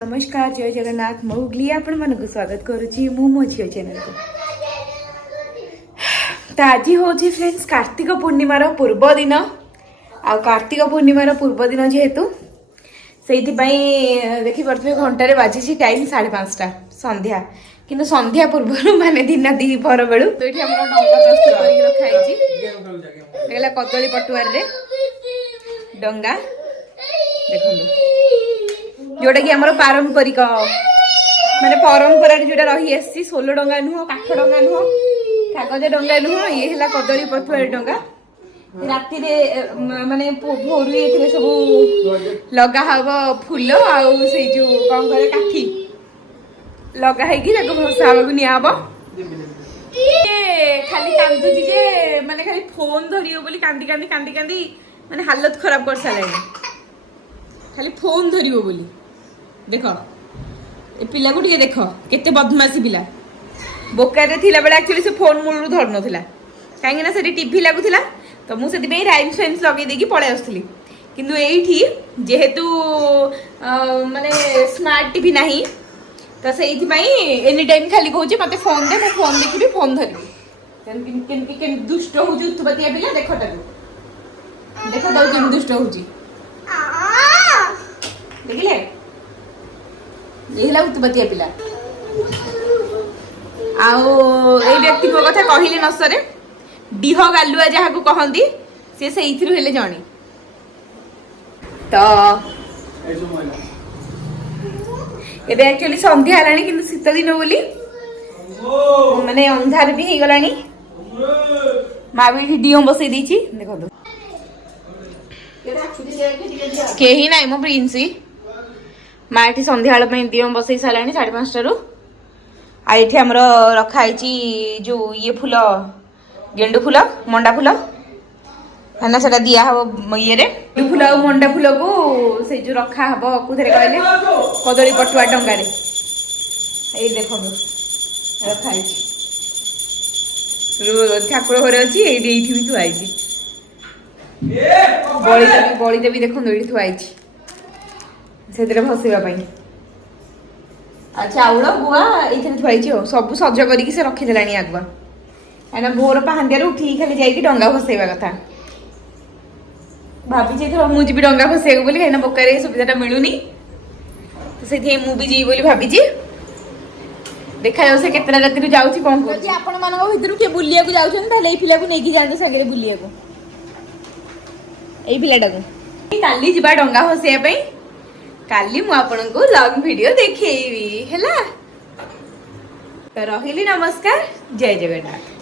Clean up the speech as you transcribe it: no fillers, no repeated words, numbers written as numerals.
नमस्कार जय जगन्नाथ मुगली आपण मन को स्वागत करुची मु मो झियो चैनल को। तो आज हूँ फ्रेंड्स कार्तिक पूर्णिमार पूर्व दिन आ कार्तिक पूर्णिमार पूर्व दिन जेहेतु से देखी पारे घंटे बाजी टाइम 5:30 संध्या किंतु संध्या पूर्व माने दिन द्विपहर बेलू तो ये डंगा प्रस्तुत कर रखाई कदली पटुआर डंगा देखो जोटा कि आमर पारंपरिक माने परंपरा जोटा रही आसी सोल डंगा नुह काठ डंगा नुह कागज डंगा नुह ये है कदली पटुआर डंगा राति माने भोरू ये सब लगा हब फूल आउ से जो कौन करे काठी लगा है भसा को नियाब खाली कांदुची जे माने खाली फोन धरियो बोली कांदी कांदी कांदी कांदी माने हालत खराब कर सारे खाली फोन धरियो बोली देख ए पिला को देख केते बदमाशी पिला बोकारे थिला बेला एक्चुअली से फोन मूलरू धर नथिला काहेकि ना सेठी टीवी लागुथिला तो मु सेति पे राइम्स फेन्स लगे देकी पळे आस्थली किंतु एठी जेहेतु माने स्मार्ट टीवी नाही तो सेठी पई एनी टाइम खाली कहूची मते फोन दे मैं फोन देखिबी फोन धरिबी केन दुष्ट होजु उत्पतिया पिला देखो तो केन दुष्ट होजी देखिले देखला उत्पतिया पिला आओ ए व्यक्ति को कथा कहिले न सरे डिह गालुआ जहा को कहंदी से इथिरु हेले जानी तो एबे एक्चुअली संध्या हलानी किंतु शीत दिन बोली माने अंधार भी हे गलानी मा भी डिओ बसई दीची देखो तो केही नाही मो प्रिंसी माँ ये संध्या दिम बसई सारा 5:30 रु आठ आमर रखाई जो ये फूल गेंडु फूल मंडा फूल है ना से दिया हम ये गेंडु फूल और मंडा फूल को से जो रखा हम कौन कहले कदली पटुआ डंगारे ये देख रखाई ठाकुर घर अच्छी ये भी थुआई बड़ी भी देखो ये थुआई से भसैवा चाउल गुआ ये थुआई सब सज करके से रखीदे आगुआ कहीं भोर पहांदिया उठी खाली जाइए डंगा भसैवा कथा भाभी मुझे भी डंगा भसैक बोली कहीं बोकार सुविधा मिलूनी तो से मुझे बोली भाभी देखा जाऊ से केतटा राति जाऊँ कौन कर आपण मान भर किए बुलिया जाऊँ पिला को लेकिन जाते सागे बुलिया यही पिलाटा को काली जा डंगा भसैया काली मु आपन को लॉन्ग वीडियो देखेबी हैला तो रहिली नमस्कार जय जगन्नाथ।